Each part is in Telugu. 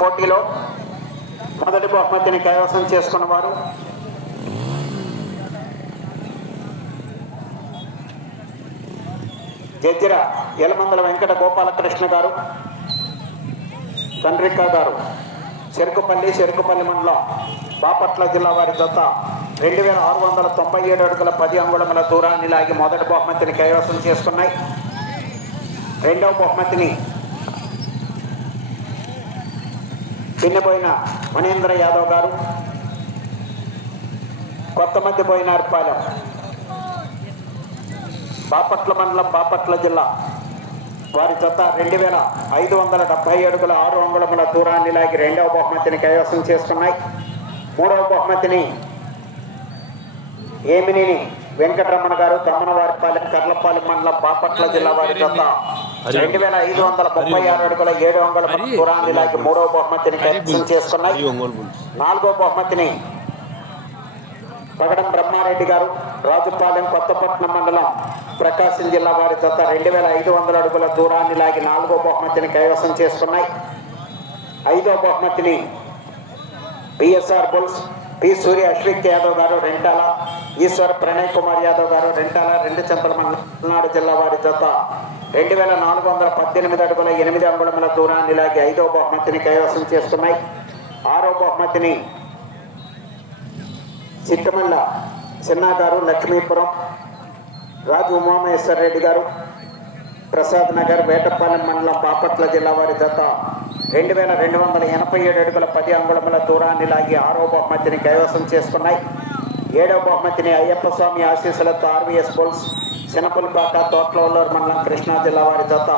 పోటీలో మొదటి బహుమతిని కైవసం చేసుకున్నవారు. జజ్జిర యలమందల వెంకట గోపాలకృష్ణ గారు తండ్రిక్క గారు చెరుకుపల్లి చెరుకుపల్లి మండలం బాపట్ల జిల్లా వారి జత రెండు వేల ఆరు వందల తొంభై ఏడు అడుగుల పది అంగుళముల దూరాన్ని లాగి మొదటి బహుమతిని కైవసం చేసుకున్నాయి. రెండవ బహుమతిని పిన్నపోయిన మనీంద్ర యాదవ్ గారు కొత్త మధ్య పోయినార్పాలెం బాపట్ల మండలం బాపట్ల జిల్లా. వారి జత రెండు వేల ఐదు వందల డెబ్బై అడుగుల ఆరు అంగుళముల దూరాన్ని లాగి రెండవ బహుమతిని కైవసం చేసుకున్నాయి. మూడవ బహుమతిని ఏమినిని వెంకటరమణ గారు దమ్మనవారిపాలెం కర్లపాలెం మండలం బాపట్ల జిల్లా వారి జత రెండు వేల ఐదు వందల ముప్పై ఆరు అడుగుల ఏడు లాగి మూడవ బహుమతిని కైవసం చేసుకున్నాయి. నాలుగో బహుమతిని పగడం బ్రహ్మారెడ్డి గారు రాజుపాలెం కొత్తపట్నం మండలం ప్రకాశం జిల్లా వారి జత రెండు వేల ఐదు వందల అడుగుల దూరాన్ని లాగి నాలుగో బహుమతిని కైవసం చేసుకున్నాయి. ఐదో బహుమతిని PSR Bulls P. Surya Ashwik Yadav గారు రెంటాల ఈశ్వర్ ప్రణయ్ కుమార్ యాదవ్ గారు రెంటాల రెండు చెంతల మల్నాడు జిల్లా వారి జత. రెండు వేల నాలుగు వందల పద్దెనిమిది అడుగుల ఎనిమిది అంగుళముల దూరాన్ని లాగి ఐదో బహుమతిని కైవసం చేస్తున్నాయి. ఆరో బహుమతిని చిట్టమల్ల చిన్నగారు లక్ష్మీపురం రాజు ఉమామహేశ్వర రెడ్డి గారు ప్రసాద్ నగర్ వేటపాలెం మండలం బాపట్ల జిల్లా వారి జత. రెండు వేల రెండు వందల ఎనభై ఏడు అడుగుల పది అంగుళముల దూరాన్ని లాగి ఆరో బహుమతిని కైవసం చేసుకున్నాయి. ఏడవ బహుమతిని అయ్యప్ప స్వామి ఆశీస్సులతో ఆర్వీఎస్ పోల్స్ చినపులిపాక తోట్లవల్లూరు మండలం కృష్ణా జిల్లా వారి జత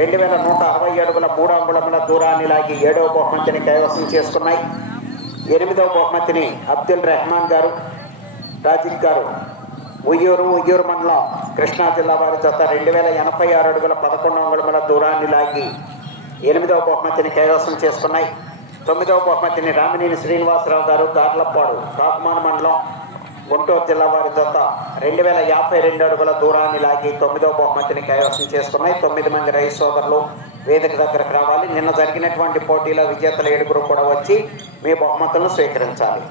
రెండు వేల నూట అరవై అడుగుల మూడు అంగుళముల దూరాన్ని లాగి ఏడవ బహుమతిని కైవసం చేసుకున్నాయి. ఎనిమిదవ బహుమతిని అబ్దుల్ రెహమాన్ గారు రాజిక్ గారు ఉయ్యూరు ఉయ్యూరు మండలం కృష్ణా జిల్లా వారి జత రెండు వేల ఎనభై ఆరు అడుగుల పదకొండు అంగుళముల దూరాన్ని లాగి ఎనిమిదవ బహుమతిని కైవసం చేసుకున్నాయి. తొమ్మిదవ బహుమతిని రామినేని శ్రీనివాసరావు గారు గార్లపాడు కాకుమాన మండలం గుంటూరు జిల్లా వారి జత రెండు వేల యాభై రెండు అడుగుల దూరాన్ని లాగి తొమ్మిదవ బహుమతిని కైవసం చేసుకున్నాయి. తొమ్మిది మంది రైతు సోదరులు వేదిక దగ్గరకు రావాలి. నిన్న జరిగినటువంటి పోటీలో విజేతల ఏడుగురు కూడా వచ్చి మీ బహుమతులను స్వీకరించాలి.